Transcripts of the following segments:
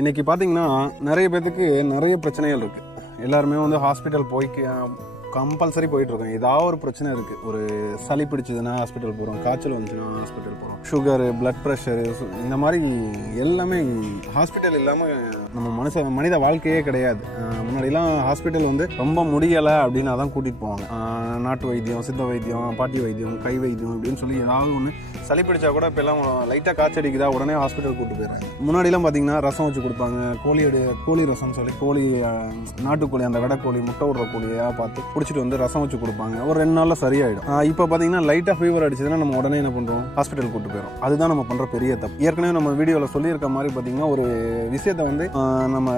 இன்றைக்கி பார்த்திங்கன்னா நிறைய பேர்த்துக்கு நிறைய பிரச்சனைகள் இருக்குது. எல்லாருமே வந்து ஹாஸ்பிட்டல் கம்பல்சரி போயிட்டுருக்கோம். ஏதாவது ஒரு பிரச்சனை இருக்குது. ஒரு சளி பிடிச்சதுன்னா ஹாஸ்பிட்டல் போகிறோம், காய்ச்சல் வந்துச்சுன்னா ஹாஸ்பிட்டல் போகிறோம், சுகரு, பிளட் ப்ரெஷரு, இந்த மாதிரி எல்லாமே ஹாஸ்பிட்டல் இல்லாமல் நம்ம மனித வாழ்க்கையே கிடையாது. முன்னாடிலாம் ஹாஸ்பிட்டல் வந்து ரொம்ப முடியலை அப்படின்னா தான் கூட்டிகிட்டு போவாங்க. நாட்டு வைத்தியம், சித்த வைத்தியம், பாட்டி வைத்தியம், கை வைத்தியம் அப்படின்னு சொல்லி ஏதாவது ஒன்று சளி பிடிச்சா கூட இப்போல்லாம் லைட்டாக காய்ச்சடிக்குதா உடனே ஹாஸ்பிட்டல் கூப்பிட்டு போயிடுறாங்க. முன்னாடிலாம் பார்த்தீங்கன்னா ரசம் வச்சு கொடுப்பாங்க. கோழி ரசம் சொல்லி நாட்டுக்கோழி, அந்த வெடைக்கோழி, முட்டை விடுற கோழியாக பார்த்து பிடிச்சிட்டு வந்து ரசம் வச்சு கொடுப்பாங்க. ஒரு 2 நாளில் சரியாயிடும். இப்போ பார்த்தீங்கன்னா லைட்டாக ஃபீவர் அடிச்சதுன்னா நம்ம உடனே என்ன பண்ணுறோம், ஹாஸ்பிட்டல் கூப்பிட்டு போயிடும். அதுதான் நம்ம பண்ணுற பெரிய தப்பு. ஏற்கனவே நம்ம வீடியோவில் சொல்லியிருக்க மாதிரி பார்த்தீங்கன்னா ஒரு விஷயத்தை வந்து நம்ம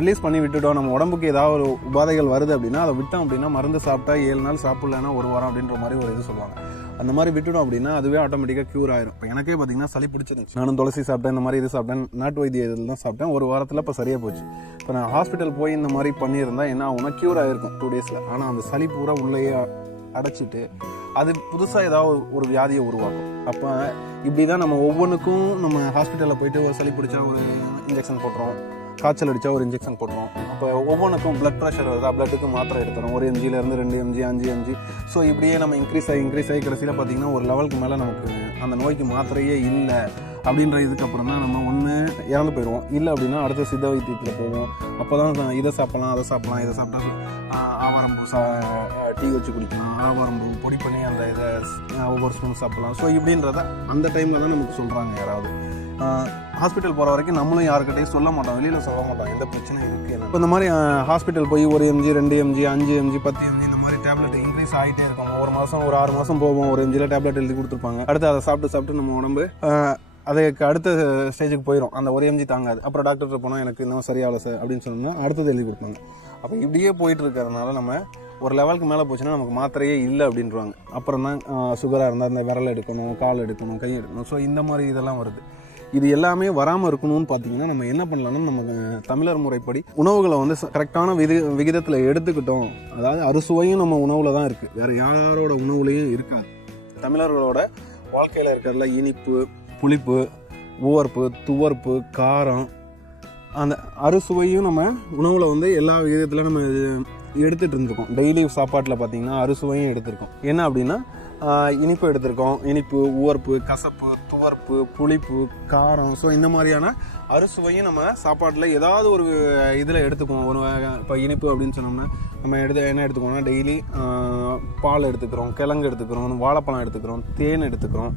ரிலீஸ் பண்ணி விட்டுட்டோம். நம்ம உடம்புக்கு ஏதாவது ஒரு உபாதைகள் வருது அப்படின்னா அதை விட்டோம் அப்படின்னா மருந்து சாப்பிட்டா 7 நாள் சாப்பிடலன்னா 1 வாரம் அப்படின்ற மாதிரி ஒரு இது சொல்லுவாங்க. அந்த மாதிரி விட்டுடும் அப்படின்னா அதுவே ஆட்டோமேட்டிக்காக க்யூர் ஆயிரும். இப்போ எனக்கே பார்த்தீங்கன்னா சளி பிடிச்சிருந்துச்சு. நானும் துளசி சாப்பிட்டேன், இந்த மாதிரி இது சாப்பிட்டேன், நாட்டு வைத்திய இதில் தான் சாப்பிட்டேன். 1 வாரத்தில் இப்போ சரியாக போச்சு. இப்போ நான் ஹாஸ்பிட்டல் போய் இந்த மாதிரி பண்ணியிருந்தால் என்ன ஆகும்னா க்யூர் ஆகிருக்கும் 2 டேஸில். ஆனால் அந்த சளி பூரா உள்ளேயே அடைச்சிட்டு அது புதுசாக ஏதாவது ஒரு வியாதியை உருவாக்கும். அப்போ இப்படி தான் நம்ம ஒவ்வொன்றுக்கும் நம்ம ஹாஸ்பிட்டலில் போயிட்டு ஒரு சளி பிடிச்சா ஒரு இன்ஜெக்ஷன் போட்டுறோம், காய்ச்சல் அடித்தா ஒரு இன்ஜெக்ஷன் போட்டுரும். அப்போ ஒவ்வொன்றுக்கும் பிளட் ப்ரெஷர் வருதா, பிளட்டுக்கு மாத்திரை எடுத்துரும். 1 mgலேருந்து 2 mg, 5 mg. ஸோ இப்படியே நம்ம இன்க்ரீஸ் ஆகி கடைசியில் பார்த்திங்கன்னா ஒரு லெவலுக்கு மேலே நமக்கு அந்த நோய்க்கு மாத்திரையே இல்லை அப்படின்ற இதுக்கப்புறம் தான் நம்ம ஒன்று இறந்து போயிடுவோம். இல்லை அப்படின்னா அடுத்த சித்த வைத்தியத்தில் போவோம். அப்போ தான் இதை சாப்பிட்லாம், அதை சாப்பிட்லாம், இதை சாப்பிட்டா ஆவாரம்பூ டீ வச்சு குடிக்கலாம், ஆவாரம்பூ பொடி பண்ணி அந்த இதை ஒவ்வொரு ஸ்பூன் சாப்பிட்லாம். ஸோ இப்படின்றத அந்த டைமில் தான் நமக்கு சொல்கிறாங்க யாராவது. ஹாஸ்பிட்டல் போகிற வரைக்கும் நம்மளும் யாருக்கிட்டையும் சொல்ல மாட்டோம், வெளியில் சொல்ல மாட்டோம் எந்த பிரச்சனையும் இருக்குது. இப்போ இந்த மாதிரி ஹாஸ்பிட்டல் போய் 1 mg, 2 mg, 5 mg, 10 mg இந்த மாதிரி டேப்லெட் இன்க்ரீஸ் ஆகிட்டே இருக்கும். ஒரு மாதம், ஒரு 6 மாதம் போவோம். 1 mgல டேப்லெட் எழுதி கொடுத்துருப்பாங்க. அடுத்து அதை சாப்பிட்டு நம்ம உடம்பு அதுக்கு அடுத்த ஸ்டேஜுக்கு போயிடும். அந்த 1 mg தாங்காது. அப்புறம் டாக்டர்கிட்ட போனால் எனக்கு இன்னும் சரியாகல சார் அப்படின்னு சொன்னோம்னா அடுத்தது எழுதி கொடுப்பாங்க. அப்போ இப்படியே போயிட்டு இருக்கிறதுனால நம்ம ஒரு லெவலுக்கு மேலே போச்சுன்னா நமக்கு மாத்திரையே இல்லை அப்படின்றாங்க. அப்புறம் தான் சுகராக இருந்தால் இந்த விரல் எடுக்கணும், கால் எடுக்கணும், கை எடுக்கணும். ஸோ இந்த மாதிரி இதெல்லாம் வருது. இது எல்லாமே வராமல் இருக்கணும்னு பார்த்தீங்கன்னா நம்ம என்ன பண்ணலாம்னா, நம்ம தமிழர் முறைப்படி உணவுகளை வந்து கரெக்டான விகிதத்தில் எடுத்துக்கிட்டோம். அதாவது அறுசுவையும் நம்ம உணவில் தான் இருக்குது, வேறு யாரோட உணவுலையும் இருக்காது. தமிழர்களோட வாழ்க்கையில் இருக்கிறதுல இனிப்பு, புளிப்பு, உவர்ப்பு, துவர்ப்பு, காரம், அந்த அறுசுவையும் நம்ம உணவில் வந்து எல்லா விகிதத்தில் நம்ம எடுத்துகிட்டு இருந்திருக்கோம். டெய்லி சாப்பாட்டில் பார்த்திங்கன்னா அறுசுவையும் எடுத்திருக்கோம். என்ன அப்படின்னா இனிப்பு எடுத்திருக்கோம். இனிப்பு, உவர்ப்பு, கசப்பு, துவர்ப்பு, புளிப்பு, காரம். ஸோ இந்த மாதிரியான அறுசுவையும் நம்ம சாப்பாட்டில் ஏதாவது ஒரு இதில் எடுத்துக்குவோம். ஒரு இப்போ இனிப்பு அப்படின்னு சொன்னோம்னா நம்ம என்ன எடுத்துக்கோம்னா டெய்லி பால் எடுத்துக்கிறோம், கிழங்கு எடுத்துக்கிறோம், வாழைப்பழம் எடுத்துக்கிறோம், தேன் எடுத்துக்கிறோம்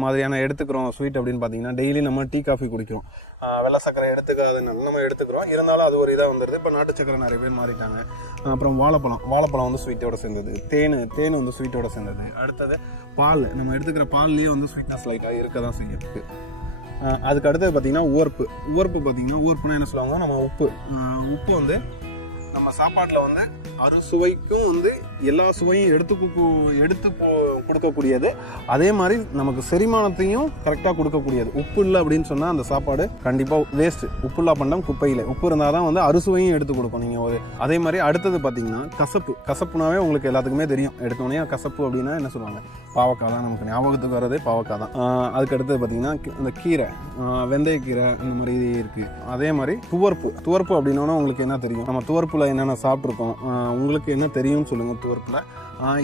மாதிரியான எடுத்துக்கிறோம். ஸ்வீட் அப்படின்னு பார்த்தீங்கன்னா டெய்லி நம்ம டீ காஃபி குடிக்கிறோம். வெள்ளை சக்கரை எடுத்துக்காதனால நம்ம எடுத்துக்கிறோம். இருந்தாலும் அது ஒரு இதாக வந்துடுது. இப்போ நாட்டு சக்கரை நிறைய பேர் மாறிட்டாங்க. அப்புறம் வாழைப்பழம் வந்து ஸ்வீட்டோட சேர்ந்தது, தேன் வந்து ஸ்வீட்டோட சேர்ந்தது. அடுத்தது பால், நம்ம எடுத்துக்கிற பால்லேயே வந்து ஸ்வீட்னஸ் லைட்டாக இருக்க தான் செய்யுது. அதுக்கு அடுத்தது பார்த்திங்கன்னா உவர்ப்பு பார்த்திங்கன்னா உவர்ப்புனா என்ன சொல்லுவாங்க, நம்ம உப்பு வந்து நம்ம சாப்பாட்டில் வந்து அறுசுவைக்கும் வந்து எல்லா சுவையும் எடுத்து கொடுக்கக்கூடியது. அதே மாதிரி நமக்கு செரிமானத்தையும் கரெக்டாக கொடுக்கக்கூடியது. உப்பு இல்லை அப்படின்னு சொன்னால் அந்த சாப்பாடு கண்டிப்பாக வேஸ்ட்டு. உப்புல்லா பண்டம் குப்பையில். உப்பு இருந்தால் தான் வந்து அறுசுவையும் எடுத்து கொடுக்கும். நீங்கள் அதே மாதிரி அடுத்தது பார்த்தீங்கன்னா கசப்புனாவே உங்களுக்கு எல்லாத்துக்குமே தெரியும். எடுத்தோடனே கசப்பு அப்படின்னா என்ன சொல்லுவாங்க, பாவக்காய் தான். நமக்கு ஞாபகத்துக்கு வர்றதே பாவக்காய் தான். அதுக்கு அடுத்தது பார்த்தீங்கன்னா இந்த கீரை, வெந்தயக்கீரை, இந்த மாதிரி இருக்குது. அதே மாதிரி துவர்ப்பு அப்படின்னா உங்களுக்கு என்ன தெரியும், நம்ம துவர்ப்புல என்னென்ன சாப்பிட்ருக்கோம், உங்களுக்கு என்ன தெரியும்னு சொல்லுங்கள். துவர்ப்பில்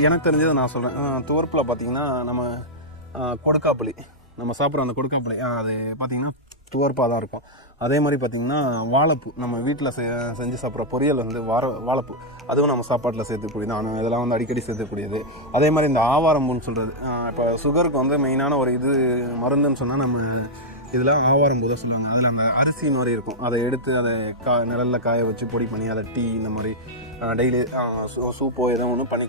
எனக்கு தெரிஞ்சதை நான் சொல்கிறேன். துவர்ப்பில் பார்த்தீங்கன்னா நம்ம கொடுக்காப்புளி, நம்ம சாப்பிட்ற அந்த கொடுக்காப்புளி அது பார்த்திங்கன்னா துவர்ப்பாக தான் இருக்கும். அதே மாதிரி பார்த்திங்கன்னா வாழைப்பூ, நம்ம வீட்டில் செஞ்சு சாப்பிட்ற பொரியல் வந்து வாழைப்பூ, அதுவும் நம்ம சாப்பாட்டில் சேர்த்துக்கூடியது. ஆனால் இதெல்லாம் வந்து அடிக்கடி சேர்த்துக்கூடியது. அதே மாதிரி இந்த ஆவாரம்பூன்னு சொல்கிறது, இப்போ சுகருக்கு வந்து மெயினான ஒரு இது மருந்துன்னு சொன்னால் நம்ம இதில் ஆவாரம்பூ தான் சொல்லுவாங்க. அதில் அந்த அரிசி மாதிரி இருக்கும். அதை எடுத்து அதை நிழலில் காய வச்சு பொடி பண்ணி அதை டீ இந்த மாதிரி டெய்லி சூப்போ ஏதோ ஒன்று பண்ணி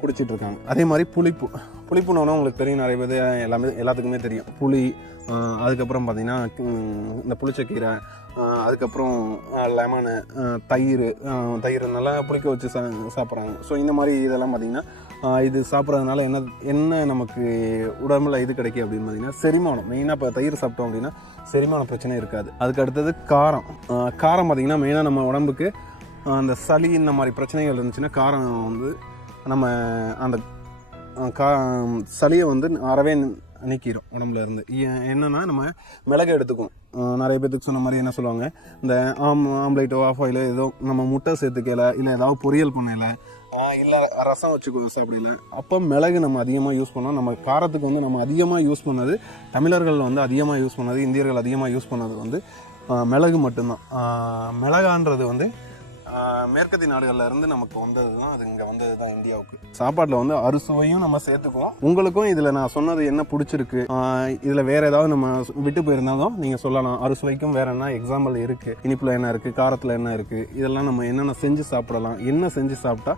குடிச்சிட்டு இருக்காங்க. அதே மாதிரி புளிப்புன்னு உங்களுக்கு தெரியும், நிறைய பேர் எல்லாத்துக்குமே தெரியும். புளி, அதுக்கப்புறம் பார்த்திங்கன்னா இந்த புளிச்சக்கீரை, அதுக்கப்புறம் லெமனு, தயிர் நல்லா புளிக்க வச்சு சாப்பிட்றாங்க. ஸோ இந்த மாதிரி இதெல்லாம் பார்த்திங்கன்னா இது சாப்பிட்றதுனால என்ன நமக்கு உடம்புல இது கிடைக்கும் அப்படின்னு பார்த்தீங்கன்னா செரிமானம். மெயினாக இப்போ தயிர் சாப்பிட்டோம் அப்படின்னா செரிமான பிரச்சனை இருக்காது. அதுக்கு அடுத்தது காரம் பார்த்திங்கன்னா மெயினாக நம்ம உடம்புக்கு அந்த சளி இந்த மாதிரி பிரச்சனைகள் இருந்துச்சுன்னா காரம் வந்து நம்ம அந்த சளியை வந்து அறவே நீக்கிடும் உடம்புல இருந்து. என்னன்னா நம்ம மிளகு எடுத்துக்கும். நிறைய பேத்துக்கு சொன்ன மாதிரி என்ன சொல்லுவாங்க, இந்த ஆம்லேட்டோ ஆஃப் ஆயிலோ ஏதோ நம்ம முட்டை சேர்த்துக்கல, இல்லை ஏதாவது பொரியல் பண்ணல, இல்லை ரசம் வச்சு சாப்பிடல, அப்போ மிளகு நம்ம அதிகமாக யூஸ் பண்ணோம். நம்ம காரத்துக்கு வந்து நம்ம அதிகமாக யூஸ் பண்ணது, தமிழர்கள் வந்து அதிகமாக யூஸ் பண்ணது, இந்தியர்கள் அதிகமாக யூஸ் பண்ணது வந்து மிளகு மட்டும்தான். மிளகான்றது வந்து மேற்கத்திய நாடுகள்ல இருந்து நமக்கு வந்தது தான், அது இங்கே வந்தது தான் இந்தியாவுக்கு. சாப்பாட்டில் வந்து அறுசுவையும் நம்ம சேர்த்துக்குவோம். உங்களுக்கும் இதில் நான் சொன்னது என்ன பிடிச்சிருக்கு, இதில் வேற ஏதாவது நம்ம விட்டு போயிருந்தாலும் நீங்கள் சொல்லலாம். அறுசுவைக்கும் வேற என்ன எக்ஸாம்பிள் இருக்குது, இனிப்பில் என்ன இருக்குது, காரத்தில் என்ன இருக்குது, இதெல்லாம் நம்ம என்னென்ன செஞ்சு சாப்பிடலாம், என்ன செஞ்சு சாப்பிட்டா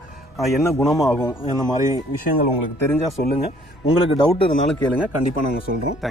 என்ன குணமாகும், இந்த மாதிரி விஷயங்கள் உங்களுக்கு தெரிஞ்சால் சொல்லுங்கள். உங்களுக்கு டவுட் இருந்தாலும் கேளுங்க, கண்டிப்பாக நாங்கள் சொல்கிறோம். தேங்க்யூ.